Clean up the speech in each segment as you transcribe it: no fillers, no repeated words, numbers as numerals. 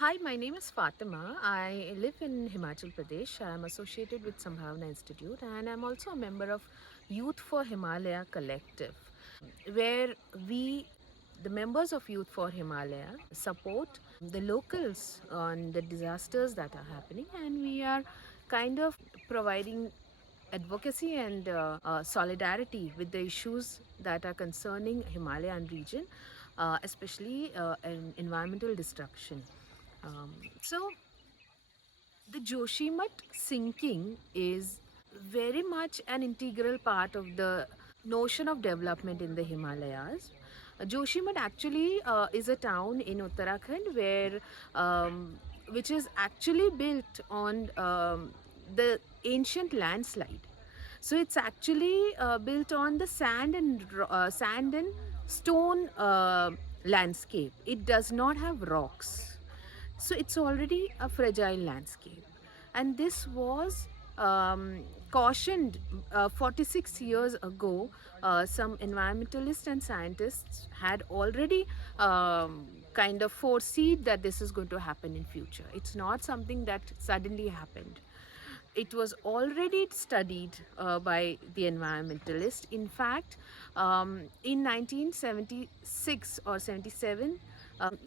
Hi, my name is Fatema. I live in Himachal Pradesh. I am associated with Sambhaavna Institute and I'm also a member of Youth for Himalaya Collective, where the members of Youth for Himalaya, support the locals on the disasters that are happening, and we are kind of providing advocacy and solidarity with the issues that are concerning Himalayan region, especially in environmental destruction. So the Joshimath sinking is very much an integral part of the notion of development in the Himalayas. Joshimath actually is a town in Uttarakhand which is actually built on the ancient landslide. So it's actually built on the sand and stone landscape. It does not have rocks. So it's already a fragile landscape. And this was cautioned 46 years ago. Some environmentalists and scientists had already kind of foreseen that this is going to happen in future. It's not something that suddenly happened. It was already studied by the environmentalists. In fact, in 1976 or 77,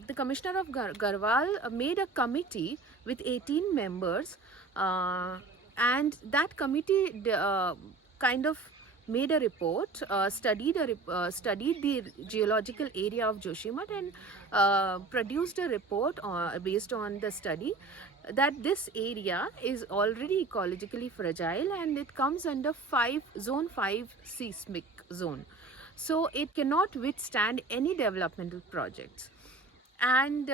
the Commissioner of Garhwal made a committee with 18 members, and that committee kind of made a report, studied the geological area of Joshimath, and produced a report based on the study that this area is already ecologically fragile and it comes under zone 5 seismic zone. So it cannot withstand any developmental projects. And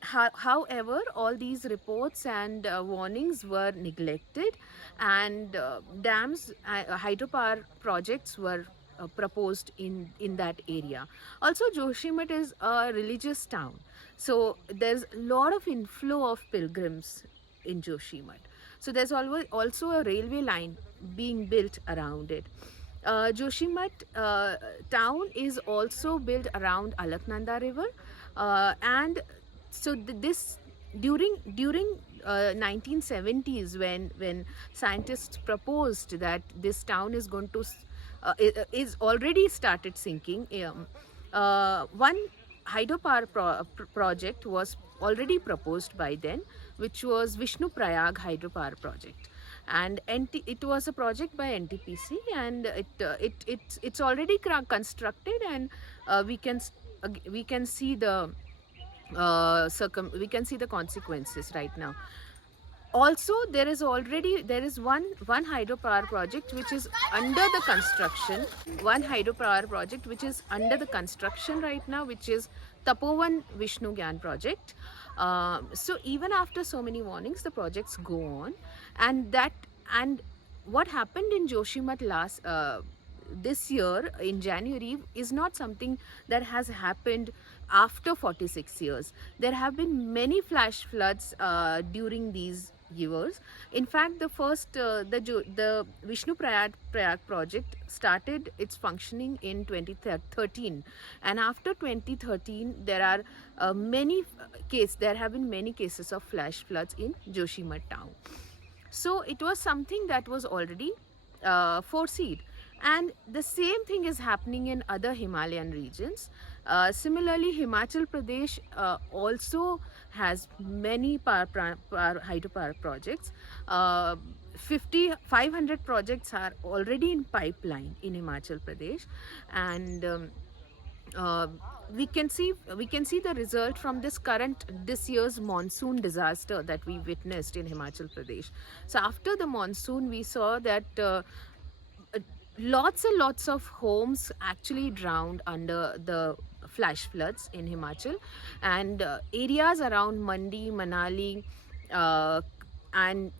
however, all these reports and warnings were neglected, and dams, hydropower projects were proposed in that area. Also, Joshimath is a religious town, so there's a lot of inflow of pilgrims in Joshimath. So there's always also a railway line being built around it. Joshimath town is also built around Alaknanda River, and so this during 1970s, when scientists proposed that this town is going to is already started sinking. One hydropower project was already proposed by then, which was Vishnu Prayag hydropower project, and it was a project by NTPC, and it's already constructed, and we can see the we can see the consequences right now. Also, there is one hydropower project which is under the construction, right now, which is Tapovan Vishnu Gyan project. So even after so many warnings, the projects go on. And what happened in Joshimath this year in January is not something that has happened after 46 years. There have been many flash floods during these years. In fact, the Vishnu Prayag project started its functioning in 2013, and after 2013 there have been many cases of flash floods in Joshimath town. So it was something that was already foreseen. And the same thing is happening in other Himalayan regions. Similarly, Himachal Pradesh also has many hydropower projects. 500 projects are already in pipeline in Himachal Pradesh, and uh, we can see the result from this year's monsoon disaster that we witnessed in Himachal Pradesh. So after the monsoon, we saw that lots and lots of homes actually drowned under the flash floods in Himachal, and areas around Mandi, Manali, uh, and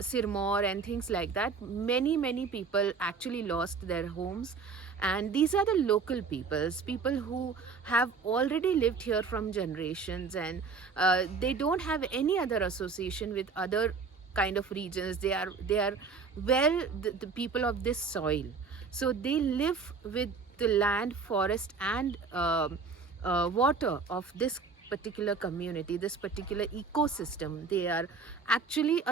Sirmaur and things like that, many people actually lost their homes. And these are the local people who have already lived here from generations, and they don't have any other association with other kind of regions. They are the people of this soil, so they live with the land, forest, and water of this particular community, this particular ecosystem. They are actually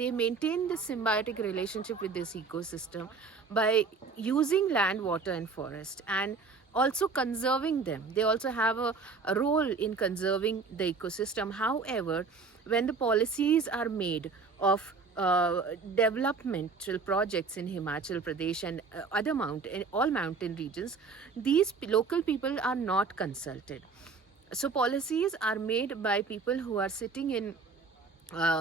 they maintain this symbiotic relationship with this ecosystem by using land, water, and forest, and also conserving them. They also have a role in conserving the ecosystem. However, when the policies are made of developmental projects in Himachal Pradesh and other mountain, all mountain regions, these local people are not consulted. So policies are made by people who are sitting in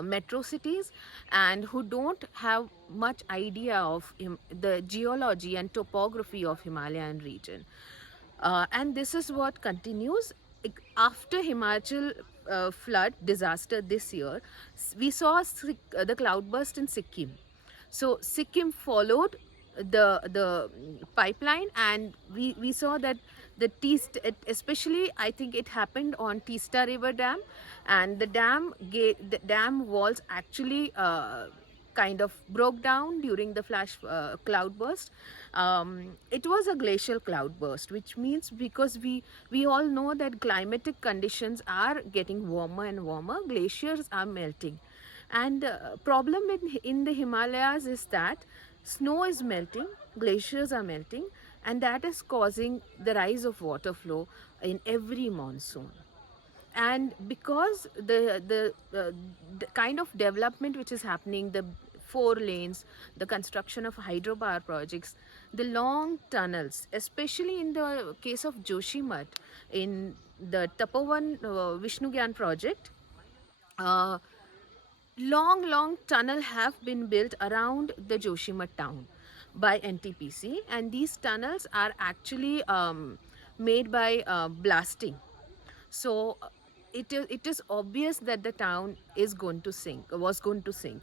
metro cities and who don't have much idea of the geology and topography of Himalayan region. And this is what continues after Himachal flood disaster this year. We saw the cloudburst in Sikkim. So Sikkim followed the pipeline, and we saw that the especially I think it happened on Teesta River Dam, and the dam walls actually kind of broke down during the flash cloudburst. It was a glacial cloudburst, which means because we all know that climatic conditions are getting warmer and warmer, glaciers are melting, and problem in the Himalayas is that snow is melting, glaciers are melting, and that is causing the rise of water flow in every monsoon. And because the kind of development which is happening, the 4 lanes, the construction of hydropower projects, the long tunnels, especially in the case of Joshimath, in the Tapovan Vishnugyan project, uh, long tunnel have been built around the Joshimath town by NTPC, and these tunnels are actually made by blasting. So it is obvious that the town is going to sink, was going to sink.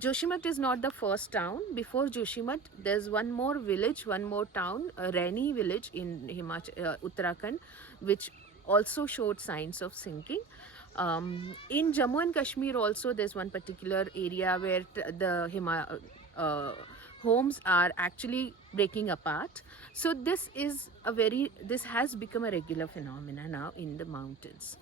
Joshimath is not the first town. Before Joshimath, there's one more village, one more town, Raini village in Uttarakhand, which also showed signs of sinking. In Jammu and Kashmir also, there's one particular area where homes are actually breaking apart. So this has become a regular phenomena now in the mountains.